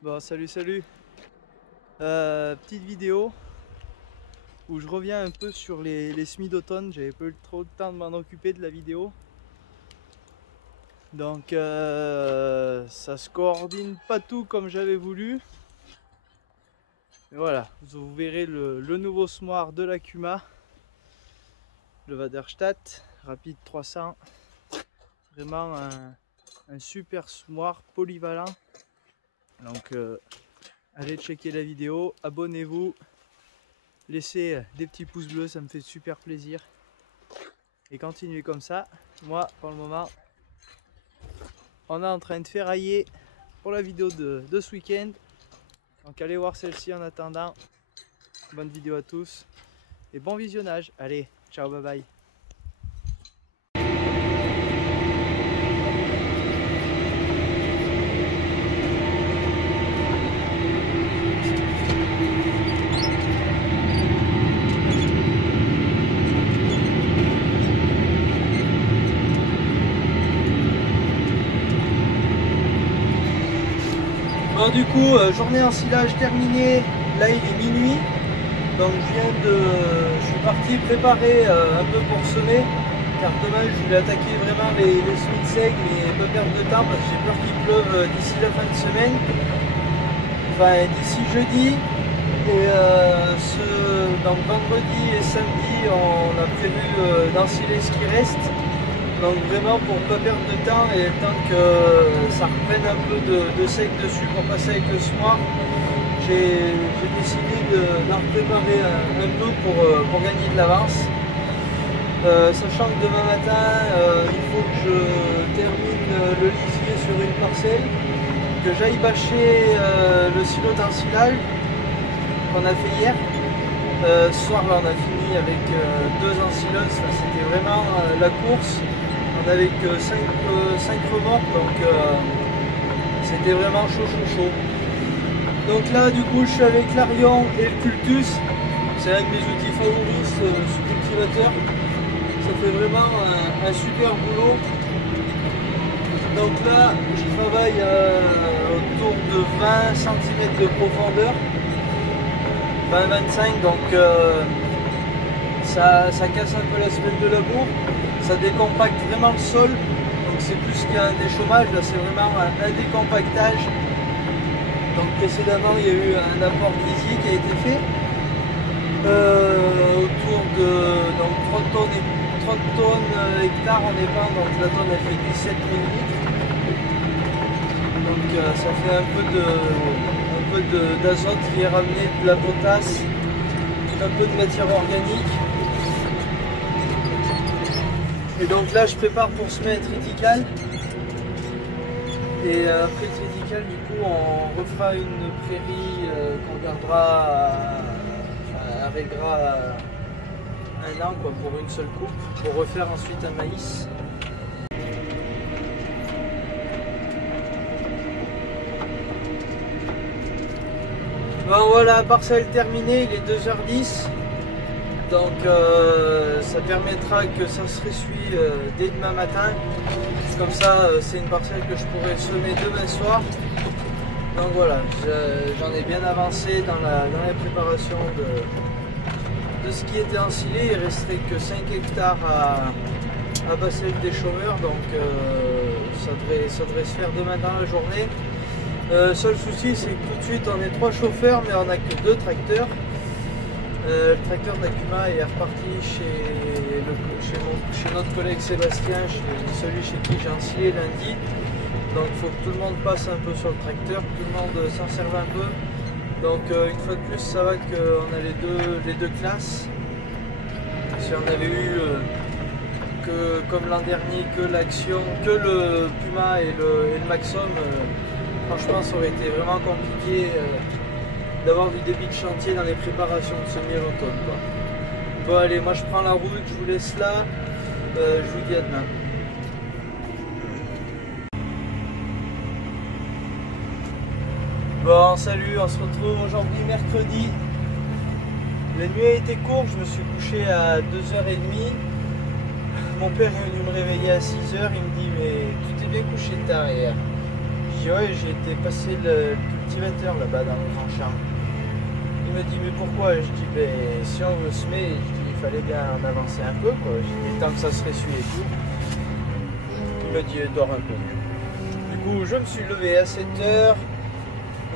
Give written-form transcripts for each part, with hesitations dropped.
Bon, salut. Petite vidéo où je reviens un peu sur les semis d'automne. J'avais pas eu trop le temps de m'en occuper de la vidéo. Donc ça se coordonne pas tout comme j'avais voulu. Mais voilà, vous verrez le nouveau semoir de l'Akuma, le Waderstadt Rapide 300. Vraiment un super semoir polyvalent. Donc allez checker la vidéo, abonnez-vous, laissez des petits pouces bleus, ça me fait super plaisir. Et continuez comme ça. Moi, pour le moment, on est en train de ferrailler pour la vidéo de ce week-end. Donc allez voir celle-ci en attendant. Bonne vidéo à tous et bon visionnage. Allez, ciao, bye bye. Bon, du coup, journée en silage terminée. Là, il est minuit. Donc je suis parti préparer un peu pour semer. Car demain, je voulais attaquer vraiment les semis de seigle et pas perdre de temps parce que j'ai peur qu'il pleuve d'ici la fin de semaine. Enfin, d'ici jeudi. Et donc vendredi et samedi, on a prévu d'ensiler ce qui reste. Donc vraiment pour ne pas perdre de temps et tant que ça reprenne un peu de sec dessus pour passer avec le semoir, j'ai décidé d'en préparer un peu pour gagner de l'avance. Sachant que demain matin, il faut que je termine le lisier sur une parcelle, que j'aille bâcher le silo d'ensilage qu'on a fait hier. Ce soir là on a fini avec deux ensileuses, c'était vraiment la course. On avait que 5 remorques, donc c'était vraiment chaud. Donc là du coup je suis avec l'Arion et le Cultus. C'est un de mes outils favoris, ce cultivateur. Ça fait vraiment un super boulot. Donc là je travaille autour de 20 cm de profondeur. 20-25, donc ça casse un peu la semelle de labour, ça décompacte vraiment le sol, donc c'est plus qu'un déchômage, là c'est vraiment un décompactage. Donc précédemment il y a eu un apport de lisier qui a été fait autour de donc 30 tonnes hectares en épand, donc la tonne a fait 17 000 litres, donc ça fait un peu d'azote qui est ramené, de la potasse, un peu de matière organique. Et donc là je prépare pour semer un triticale. Et après le triticale du coup on refera une prairie qu'on gardera, arrêtera un an quoi, pour une seule coupe, pour refaire ensuite un maïs. Bon voilà, parcelle terminée, il est 2h10, donc ça permettra que ça se ressuie dès demain matin. Comme ça c'est une parcelle que je pourrais semer demain soir. Donc voilà, j'en ai bien avancé dans la préparation de ce qui était ensilé. Il ne resterait que 5 hectares à passer avec des chômeurs, donc ça devrait se faire demain dans la journée. Seul souci c'est que tout de suite on est 3 chauffeurs mais on n'a que 2 tracteurs. Le tracteur d'Akuma est reparti chez notre collègue Sébastien, celui chez qui j'ai ensilé lundi. Donc il faut que tout le monde passe un peu sur le tracteur, que tout le monde s'en serve un peu. Donc une fois de plus ça va qu'on a les deux classes. Si on avait eu comme l'an dernier que l'Action, que le Puma et le Maxum, franchement ça aurait été vraiment compliqué d'avoir du débit de chantier dans les préparations de semis à l'automne. Bon allez, moi je prends la route, je vous laisse là, je vous dis à demain. Bon salut, on se retrouve aujourd'hui mercredi. La nuit a été courte, je me suis couché à 2h30. Mon père est venu me réveiller à 6h, il me dit mais tu t'es bien couché tard hier. Je dis ouais, j'ai été passer le cultivateur là-bas dans le grand champ. Il me dit mais pourquoi? Je dis ben si on veut semer, je dis, il fallait bien en avancer un peu quoi. Je dis tant que ça se ressuie et tout. Il me dit dors un peu. Du coup je me suis levé à 7 h.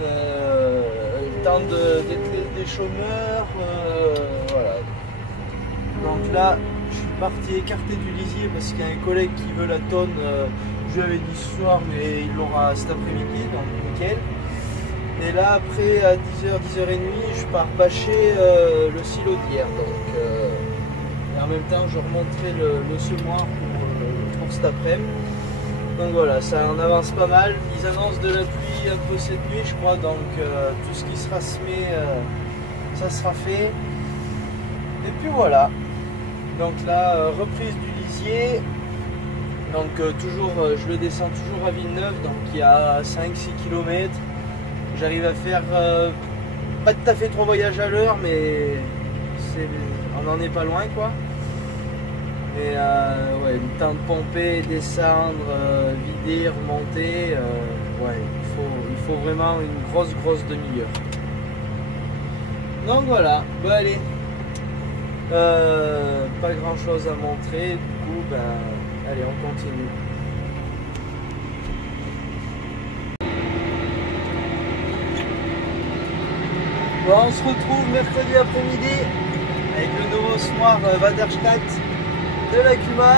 Le temps d'être des chômeurs, voilà. Donc là je suis parti écarter du lisier parce qu'il y a un collègue qui veut la tonne. Je lui avais dit ce soir mais il l'aura cet après-midi, donc nickel. Et là après à 10 h, 10 h 30 je pars bâcher le silo d'hier. Donc et en même temps je remonterai le semoir pour cet après-midi. Donc voilà, ça en avance pas mal. Ils annoncent de la pluie un peu cette nuit je crois, donc tout ce qui sera semé ça sera fait. Et puis voilà, donc là reprise du lisier. Donc toujours, je le descends toujours à Villeneuve, donc il y a 5-6 km. J'arrive à faire pas tout à fait 3 voyages à l'heure, mais on n'en est pas loin quoi. Et ouais, le temps de pomper, descendre, vider, remonter, ouais, il faut vraiment une grosse demi-heure. Donc voilà, bon allez, pas grand chose à montrer, du coup ben allez on continue. Bon, on se retrouve mercredi après-midi avec le nouveau semoir Waderstadt de la Cuma,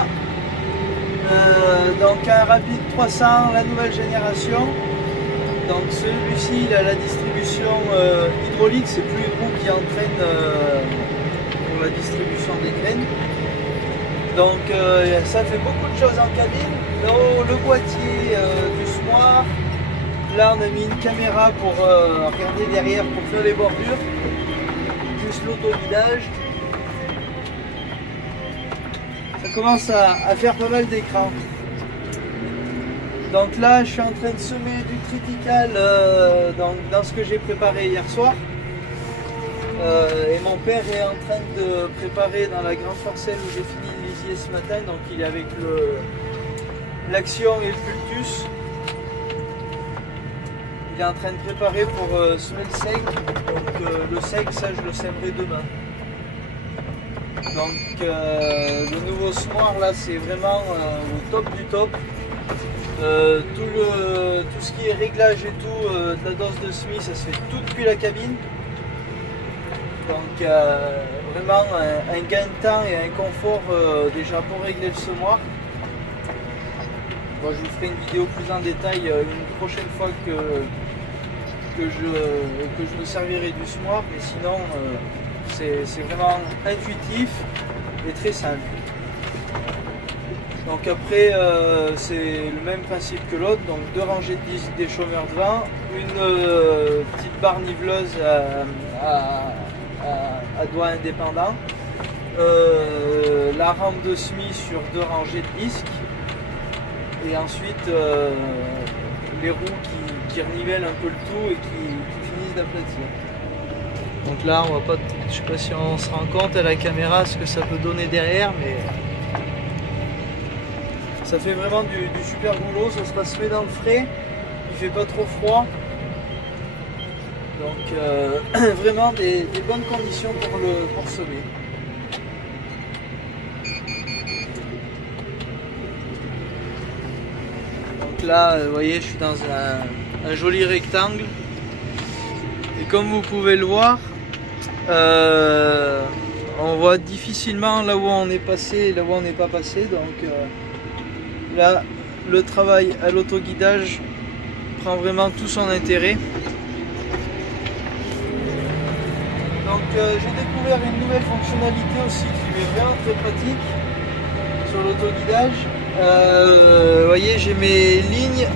donc un rapide 300, la nouvelle génération. Donc celui-ci il a la distribution hydraulique, c'est plus une roue qui entraîne pour la distribution des graines. Donc ça fait beaucoup de choses en cabine. Là-haut le boîtier du semoir. Là on a mis une caméra pour regarder derrière pour faire les bordures, plus l'auto-guidage. Ça commence à faire pas mal d'écran. Donc là je suis en train de semer du critical dans ce que j'ai préparé hier soir. Et mon père est en train de préparer dans la grande parcelle où j'ai fini le lisier ce matin. Donc il est avec l'action et le cultus. Il est en train de préparer pour semer le sec. Donc le sec, ça je le sèmerai demain. Donc le nouveau semoir là c'est vraiment au top du top. Tout ce qui est réglage et tout, de la dose de semis, ça se fait tout depuis la cabine. Donc vraiment un gain de temps et un confort déjà pour régler le semoir. Bon, je vous ferai une vidéo plus en détail une prochaine fois que je me servirai du semoir, mais sinon c'est vraiment intuitif et très simple. Donc après c'est le même principe que l'autre, donc 2 rangées de disques des chômeurs devant, une petite barre niveleuse à doigt indépendant, la rampe de semis sur 2 rangées de disques, et ensuite les roues qui renivellent un peu le tout et qui finissent d'aplatir. Donc là on va pas, je sais pas si on se rend compte à la caméra ce que ça peut donner derrière, mais ça fait vraiment du super boulot. Ça se passe dans le frais, il fait pas trop froid, donc vraiment des bonnes conditions pour semer. Donc là vous voyez, je suis dans un joli rectangle, et comme vous pouvez le voir, on voit difficilement là où on est passé et là où on n'est pas passé. Donc là le travail à l'autoguidage prend vraiment tout son intérêt. Donc j'ai découvert une nouvelle fonctionnalité aussi qui est vraiment très pratique sur l'autoguidage. Vous voyez, j'ai mes lignes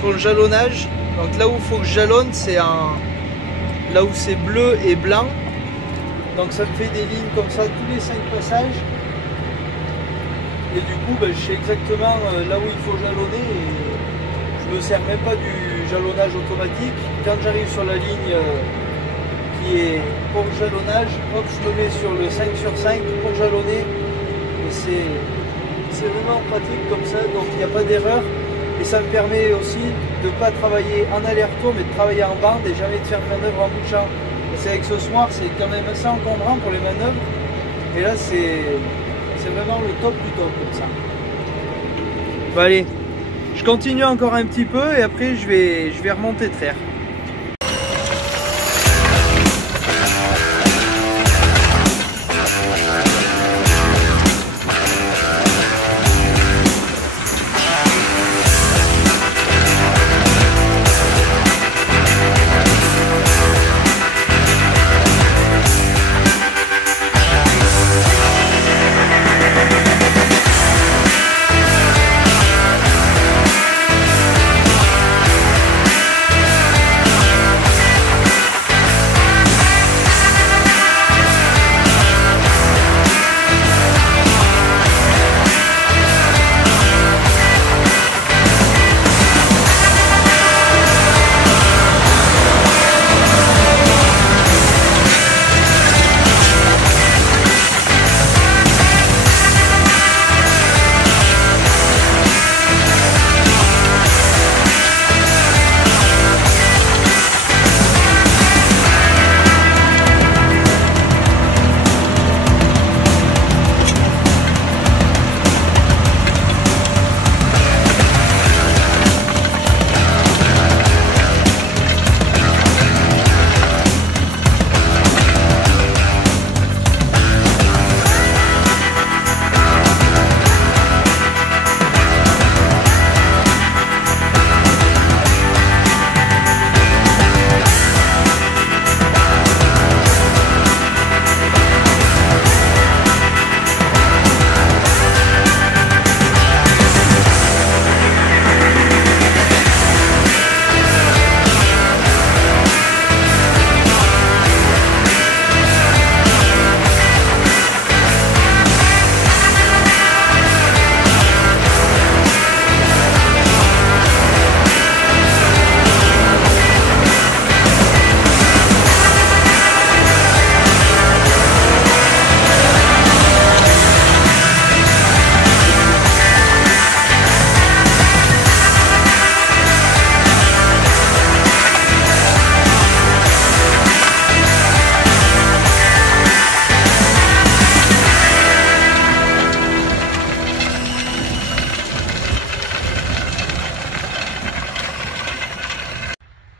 pour le jalonnage. Donc là où il faut que je jalonne, c'est là où c'est bleu et blanc. Donc ça me fait des lignes comme ça tous les 5 passages. Et du coup ben, je sais exactement là où il faut jalonner, et je ne me sers même pas du jalonnage automatique. Quand j'arrive sur la ligne qui est pour le jalonnage, hop, je me mets sur le 5/5 pour jalonner. Et c'est vraiment pratique comme ça, donc il n'y a pas d'erreur. Et ça me permet aussi de ne pas travailler en aller-retour, mais de travailler en bande et jamais de faire de manœuvre en bouchant. C'est avec ce Smart, c'est quand même assez encombrant pour les manœuvres. Et là, c'est vraiment le top du top comme ça. Bon, allez, je continue encore un petit peu et après je vais remonter de fer.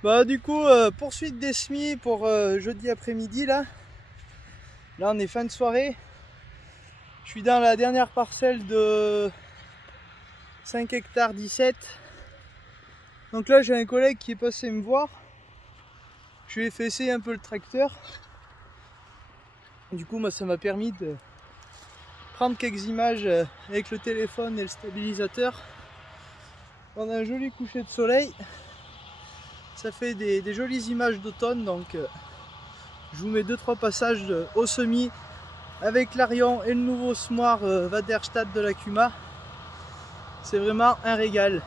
Bah du coup poursuite des semis pour jeudi après-midi là. Là on est fin de soirée. Je suis dans la dernière parcelle de 5 hectares 17. Donc là j'ai un collègue qui est passé me voir. Je lui ai fait essayer un peu le tracteur. Du coup moi ça m'a permis de prendre quelques images avec le téléphone et le stabilisateur. On a un joli coucher de soleil. Ça fait des jolies images d'automne, donc je vous mets 2-3 passages au semis avec l'Arion et le nouveau Smart Vaderstad de la Cuma. C'est vraiment un régal.